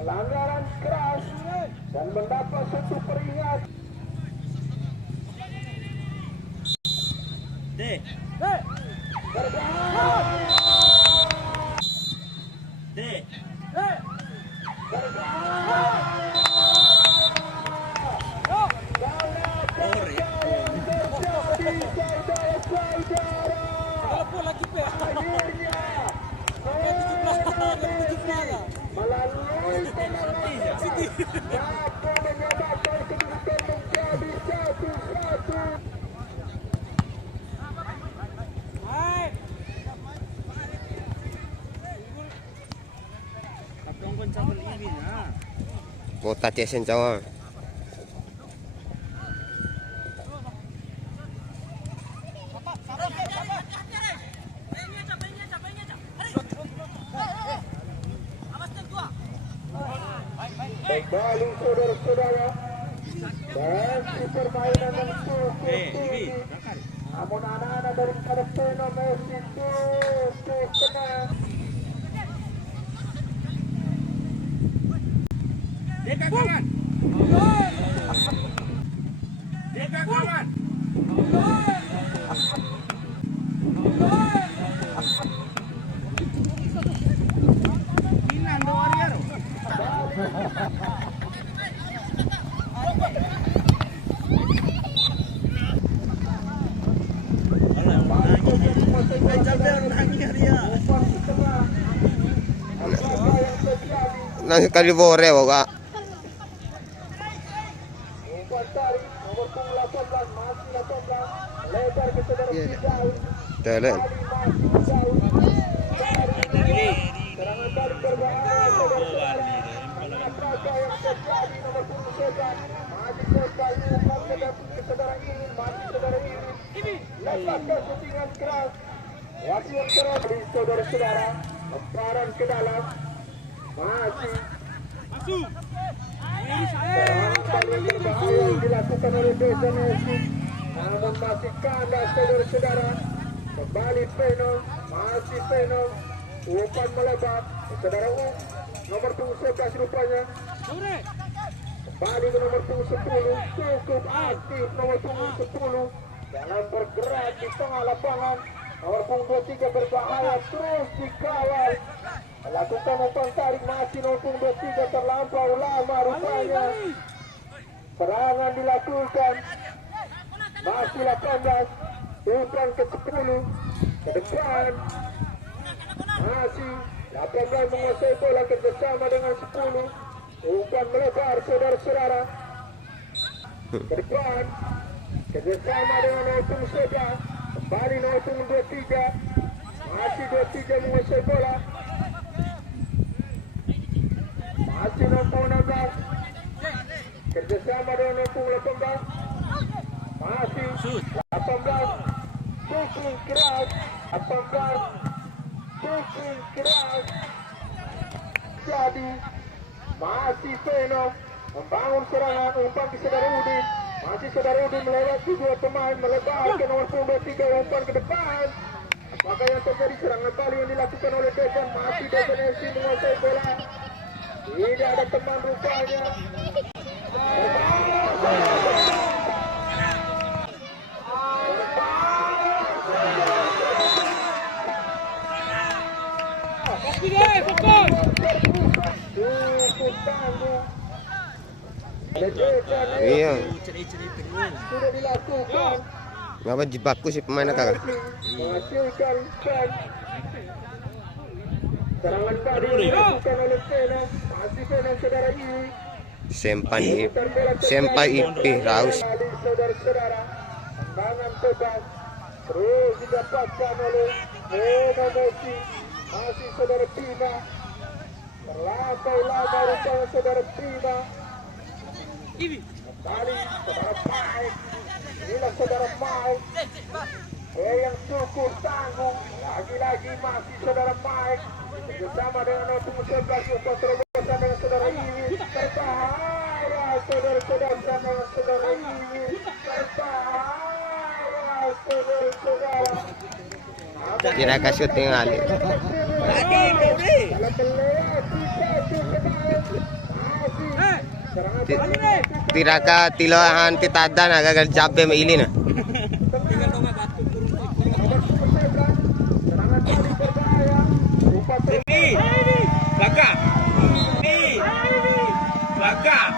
Pelanggaran keras dan mendapat satu peringatan. Kota Tiasen Jawa. Kembali saudara-saudara, masih permainan yang cukup tinggi. Namun anak-anak dari Kadepeno masih cukup tenang. Jaga kawan. Jaga kawan. Pinando Warrior. Nang kalibore wag. Tele. Saudara-saudara, lemparan ke dalam masih Masuk. yang berbahaya dilakukan oleh Desa Messi, namun masih kandas saudara-saudara. Kembali Peno, masih Peno, umpan melebar, saudara nomor punggung 11 rupanya. Kembali ke nomor punggung 10, cukup aktif nomor punggung 10 dalam bergerak di tengah lapangan. Nomor punggung 23 berbahaya, terus dikawal. Melakukan umpan tarik, masih nomor punggung 23 terlampau lama rupanya. Serangan dilakukan, masih 18, umpan ke 10 ke depan. Masih 18 menguasai bola kerjasama dengan 10. Umpan melebar saudara-saudara ke depan, kerjasama dengan nomor punggung 11. Kembali nomor punggung 23, masih 23 menguasai bola. Masih nomor punggung 16, kerjasama dengan nomor punggung 18. Masih 18, pukulan keras, 18, pukulan keras. Jadi masih Peno membangun serangan, umpan ke saudara Udin. Masih saudara Udin melewati dua pemain, melebar ke nomor punggung 3, umpan ke depan. Apakah yang terjadi? Serangan balik yang dilakukan oleh Dejan. Masih Dejan FC menguasai bola. Tidak ada teman rupanya. Iya. Sudah dilakukan. Ngapa jibaku si pemain kakak? Menghasilkan pen. Serangan balik dilakukan oleh Pena. Masih Pena saudara ini. Sempai IP Raus. Saudara-saudara, tendangan bebas terus didapatkan oleh Pena Messi. Masih saudara Pina. Terlampau lama rupanya saudara Pina. Kembali saudara Mike. Inilah saudara Mike. Yang cukup tangguh. Lagi-lagi masih saudara Mike. Bersama dengan nomor 11 umpan terobosan dengan saudara Iwi. Berbahaya. saudara-saudara sama saudara ini berbahaya, saudara-saudara. Tiraga syuting ali. Lagi kau ni. Dalam melewati satu pemain, masih serangan balik. Tiraga tilohan titada na gagal jabe maili na. Serangan balik berbahaya. Ini. Belakang. Ini. Belakang.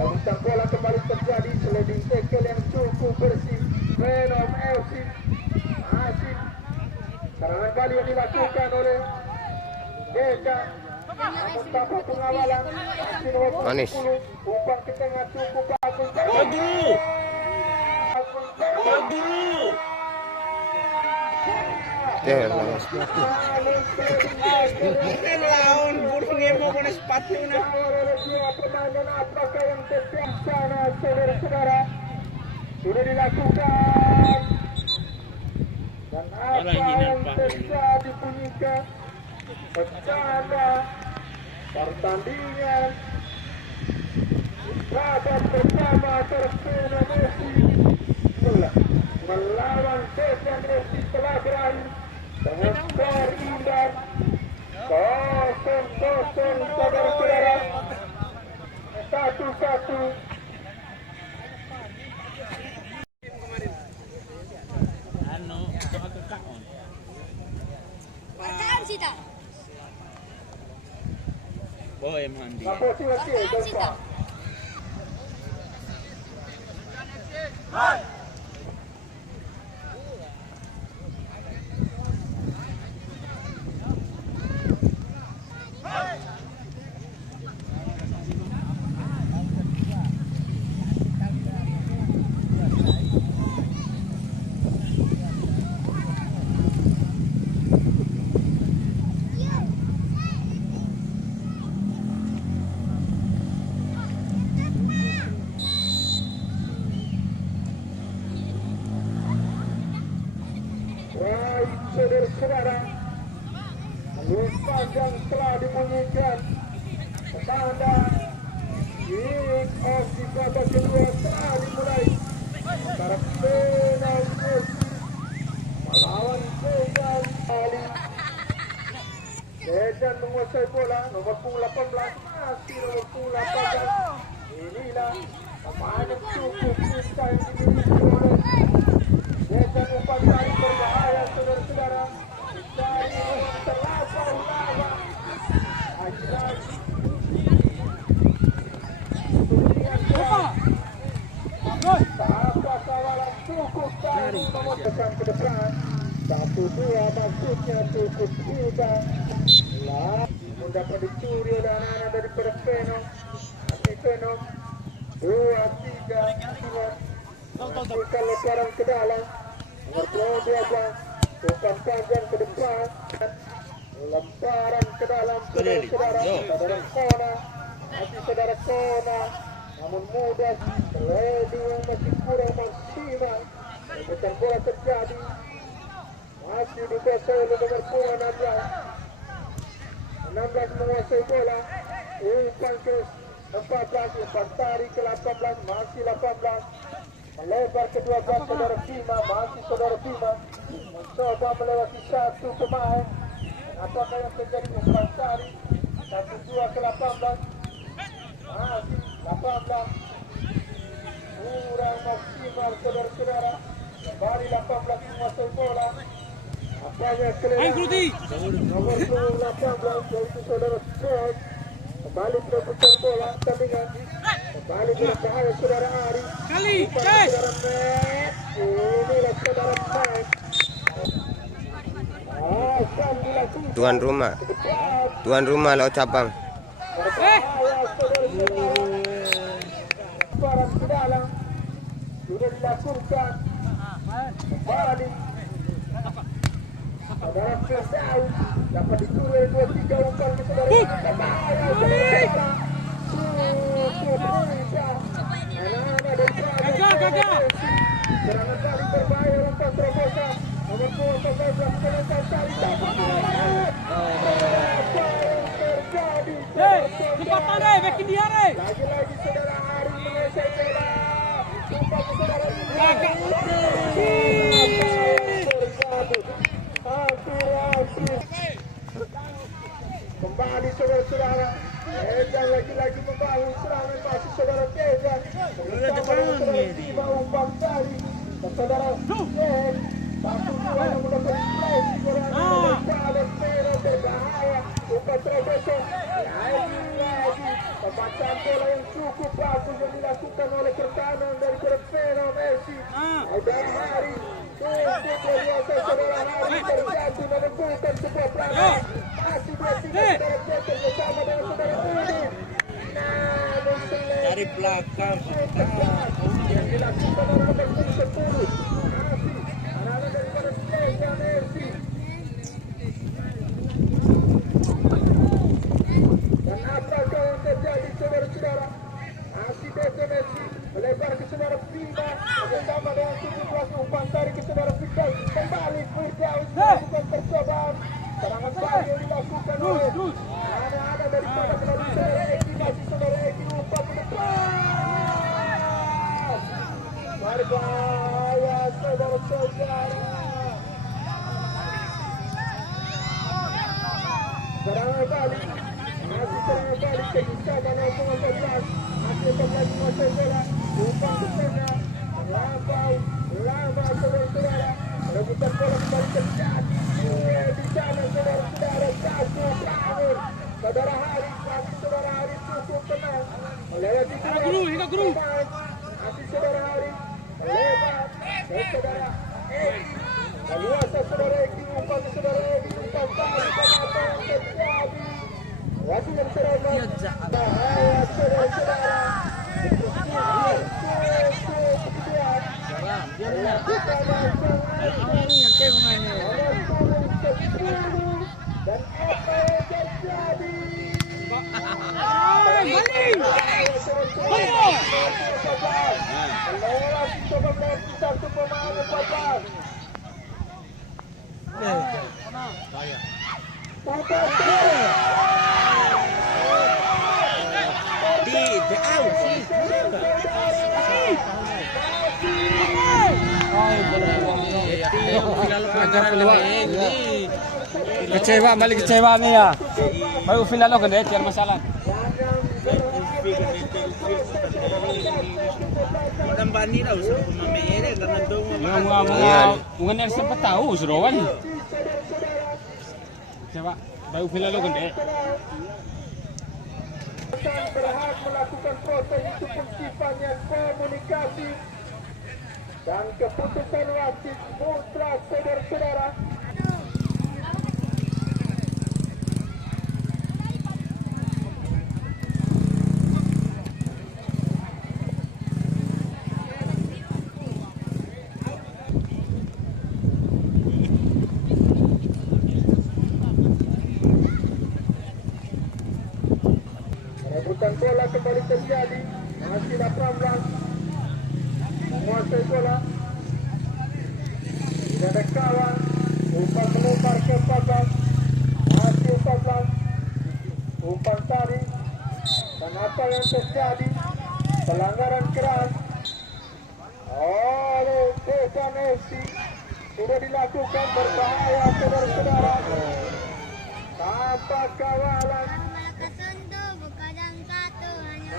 Pemutar bola kembali terjadi, sliding tackle yang cukup bersih. Venom FC masih serangan balik yang dilakukan oleh Deka. Namun tanpa pengawalan, masih nomor Manis. 10, umpan ke tengah cukup bagus. Kau dulu. Kau dulu. Kan lawan burung emo kena sepatu na. Apakah yang terjadi sana, saudara-saudara? Sudah dilakukan. Dan apa yang terjadi bunyikan? Bercanda pertandingan babak pertama terkena Messi melawan Dejan FC telah berakhir dengan skor imbang 0-0, saudara-saudara. 1-1. Perkaan sita. Boy mandi. Posisi Jompa. Baik, saudara-saudara, lurus panjang telah dibunyikan. Tanda kick off di babak kedua telah dimulai antara Venom FC melawan Dejan Ali. Dejan menguasai bola, nomor punggung 18, masih nomor punggung 18. Inilah pemain yang cukup cinta yang dimiliki oleh Dejan. Umpan tadi berbahaya, saudara-saudara. Dari terlalu lagi-lagi. Apa kawalan cukup tadi nomor depan ke depan. 1-2 maksudnya cukup juga. Lah, mendapat dicuri oleh anak-anak dari Venom. Masih Venom. 2-3. Masukkan lemparan ke dalam. Nomor 12. Umpan panjang ke depan. Lemparan ke dalam, saudara-saudara. Saudara Kona. Masih saudara Kona. Namun mudah. Sliding yang masih kurang maksimal. Bukan bola terjadi. Masih dikuasai oleh nomor punggung 16. 16 menguasai bola. Umpan ke 14. Umpan tarik ke 18. Masih 18. Melebar ke 12, saudara Bima. Masih saudara Bima mencoba melewati satu pemain. Apakah yang terjadi? Umpan tarik 1-2 ke 18. Masih 18. Kurang maksimal, saudara-saudara. Kembali 18 menguasai bola. Apanya kelihatan nomor 18 yaitu saudara Scott. Kembali merebutkan bola tandingan. Kembali berbahaya saudara Ari. Saudara Matt. Inilah saudara Matt. Akan dilakukan Tuan rumah laut cabang. berbahaya saudara-saudara. Barang ke dalam. Sudah dilakukan. Kembali. Saudara Firdaus dapat dicuri 2-3 umpan ke saudara. Berbahaya saudara-saudara. Anak-anak dari Praga. Serangan balik berbahaya, umpan terobosan. nomor 12 menekan tali dapat melawan. Apa yang terjadi? Bikin dia, Lagi-lagi saudara Hari menyelesai bola. Umpan saudara ini. Hampir. Kembali saudara-saudara. Dan lagi-lagi membangun serangan masih saudara Teza. Bersama dengan saudara Bima umpan tali. Dan saudara Jen. Satu dua yang melakukan play. Saudara merah berbahaya. Umpan terbesar. Lagi-lagi. Pembacaan bola yang cukup bagus yang dilakukan oleh pertahanan dari Feno Messi. Saudara Hari. Untuk biasa saudara Hari terjatuh menemukan sebuah pelanggaran. Masih dia saudara Peter bersama dengan saudara Budi. Namun dari belakang. yang dilakukan oleh nomor 10. Masih anak-anak daripada Feno Messi. Dan apakah yang terjadi saudara-saudara? Masih Desa Messi melebar ke saudara Bima bersama dengan 17 umpan tarik ke saudara Fikal. Kembali Firdaus melakukan percobaan. Serangan balik yang dilakukan oleh anak-anak daripada melalui saudara Eki. Masih saudara Eki umpan ke depan. Berbahaya saudara-saudara. Serangan balik. Masih serangan balik ke Gustavo nomor 14. Masih 14 menguasai bola. Umpan ke tengah. Lama saudara-saudara. Rebutan bola kembali terjadi. Di sana saudara-saudara. Satu bangun. Saudara Hari. Masih saudara Hari cukup tenang. Melewati dua. Masih saudara Hari. Melebar. Dan saudara Eki. Meluasa saudara Eki. Umpan ke saudara Eki. Umpan balik. Dan apa yang terjadi? Wasit yang serempak. Bahaya saudara-saudara. Dan apa yang terjadi? Melewati 11 pemain 14. Kecewa, balik kecewa nih ya. Baru final lo gede, tiada masalah. Bani daw sa pamamere karena dong Mungkin yang sempat tahu Surawan. Kecewa, baru final lo gede. Berhak melakukan proses itu pun sifatnya komunikasi dan keputusan wasit mutlak saudara-saudara. Rebutan bola kembali terjadi. Masih 18 menguasai bola. Tidak ada kawan. Umpan melempar ke 14. Masih 14. Umpan tarik. Dan apa yang terjadi? Pelanggaran keras oleh Desa Messi. Sudah dilakukan berbahaya saudara-saudara. Tanpa kawalan.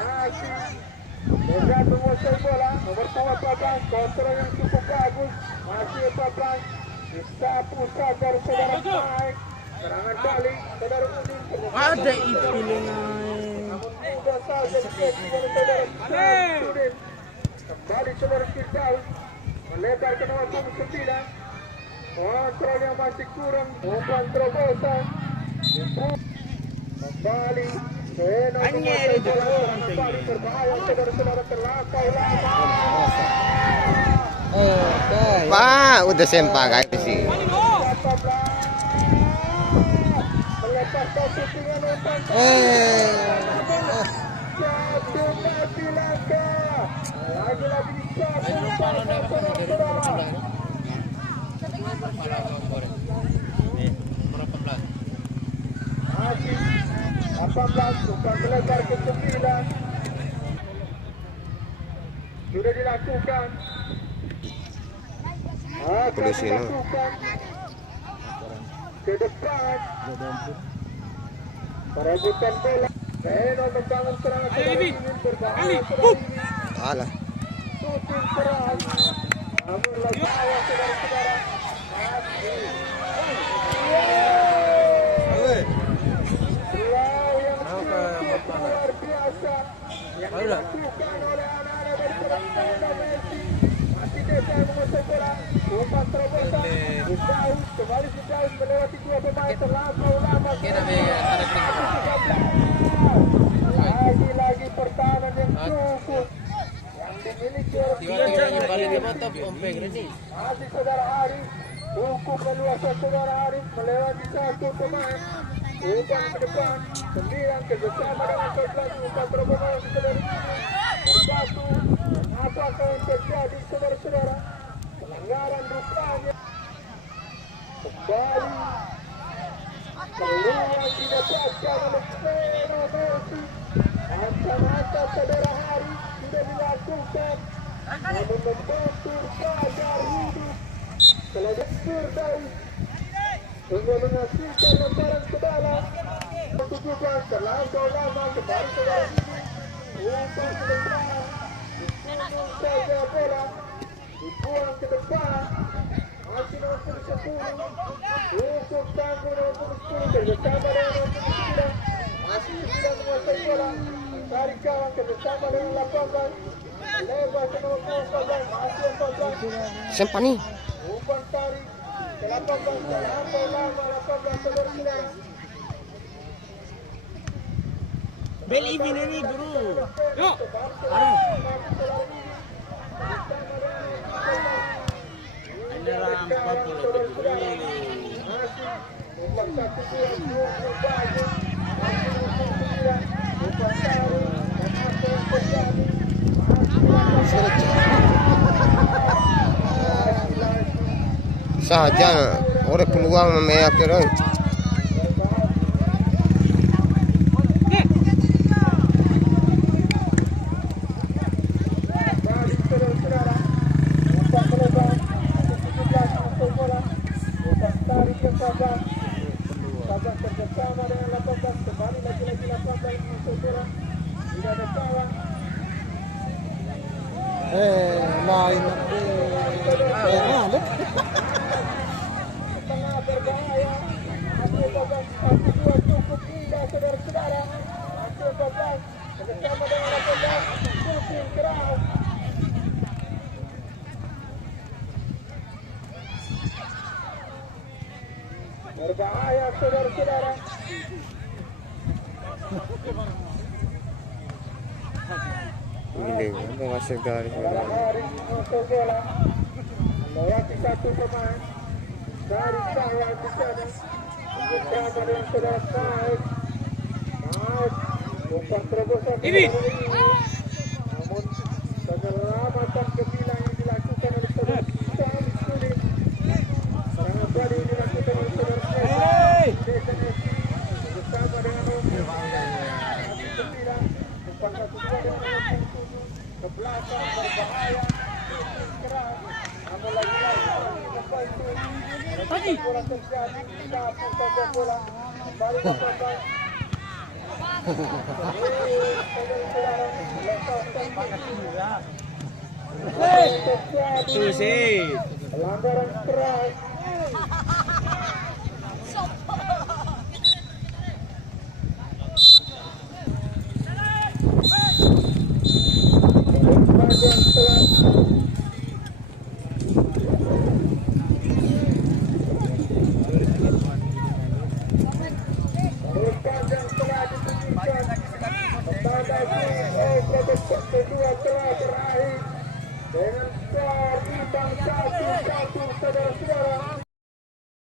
Masih Medan menguasai bola. Nomor 14 kontrol yang cukup bagus. Masih 14 disapu saja saudara naik. Serangan balik saudara Udin. ada ipiling. Namun mudah saja dikeki dari saudara Udin. Kembali saudara Firdaus melebar ke nomor 9. Kontrol yang masih kurang. Umpan terobosan. Kembali Anyeri kembali berbahaya saudara-saudara terlampau lama. Wah, udah sempak kayak sih. Melepas satu dengan umpan. Jatuh mati langkah. Lagi-lagi disapu saudara-saudara. umpan melebar ke 9. Sudah dilakukan. Akan Udah sini. dilakukan ke depan. Perebutan bola. Beno membangun serangan saudara ini berbahaya saudara ini. Alah. Shooting keras. Namun lagi awas saudara-saudara. Wow, yang cukup luar biasa yang dilakukan oleh anak-anak dari Lionel Messi. Masih Desa yang menguasai bola. Umpan terobosan. Firdaus kembali Firdaus melewati dua pemain terlampau lama. Lagi-lagi pertahanan yang cukup yang dimiliki oleh masih saudara Arif. Hukum meluasa saudara Arif melewati satu pemain. Umpan ke depan 9 kerjasama dengan 11 umpan terobosan saudara ini bersatu. Apakah yang terjadi saudara-saudara? Pelanggaran rupanya kembali peluang didapatkan oleh Lionel Messi. Mata-mata saudara Hari sudah dilakukan, namun membentur pagar hidup. Selanjutnya Firdaus hingga menghasilkan lemparan ke dalam. 17 terlampau lama kembali saudara ini. Umpan ke depan, dibunuh saja bola, dibuang ke depan. Masih nomor 10. Cukup tangguh nomor 10 kerjasama dengan nomor 9. Masih 9 menguasai bola. Mencari kawan kerjasama dengan 18. Lebar ke nomor 14. Masih 14. Siapa nih? Umpan tarik ke 18. Terlampau lama 18 saudara-saudara. Bel even ini bro. Yuk. Ada rampak pula. Saja orang peluang memek terus. Kerjasama dengan 18 kembali lagi-lagi 18 masuk bola. Tidak ada kawan. Main. Tengah berbahaya. Masih 18 42 cukup indah saudara-saudara. Masih 14 kerjasama dengan 18 shooting keras. Berbahaya saudara-saudara. Ini apa masuk garis Saudara Hari masuk bola. Melewati satu pemain. Dari kawan di sana. Bersama dengan saudara Said. Said. Umpan terobosan. Ini. Namun penyelamatan gembira yang dilakukan oleh saudara Said sulit. Serangan balik yang dilakukan oleh saudara Said. Desa Messi. Bersama dengan nomor 9. Umpan 1-2 dengan nomor 7. Ke belakang berbahaya. Keras. Namun lagi-lagi membantu. Bola terjadi. Sapu saja bola. Kembali ke belakang. Pelanggaran keras. Panjang keras. Panjang telah ditunjukkan. Tandasi babak kedua telah berakhir dengan skor imbang 1-1 saudara-saudara.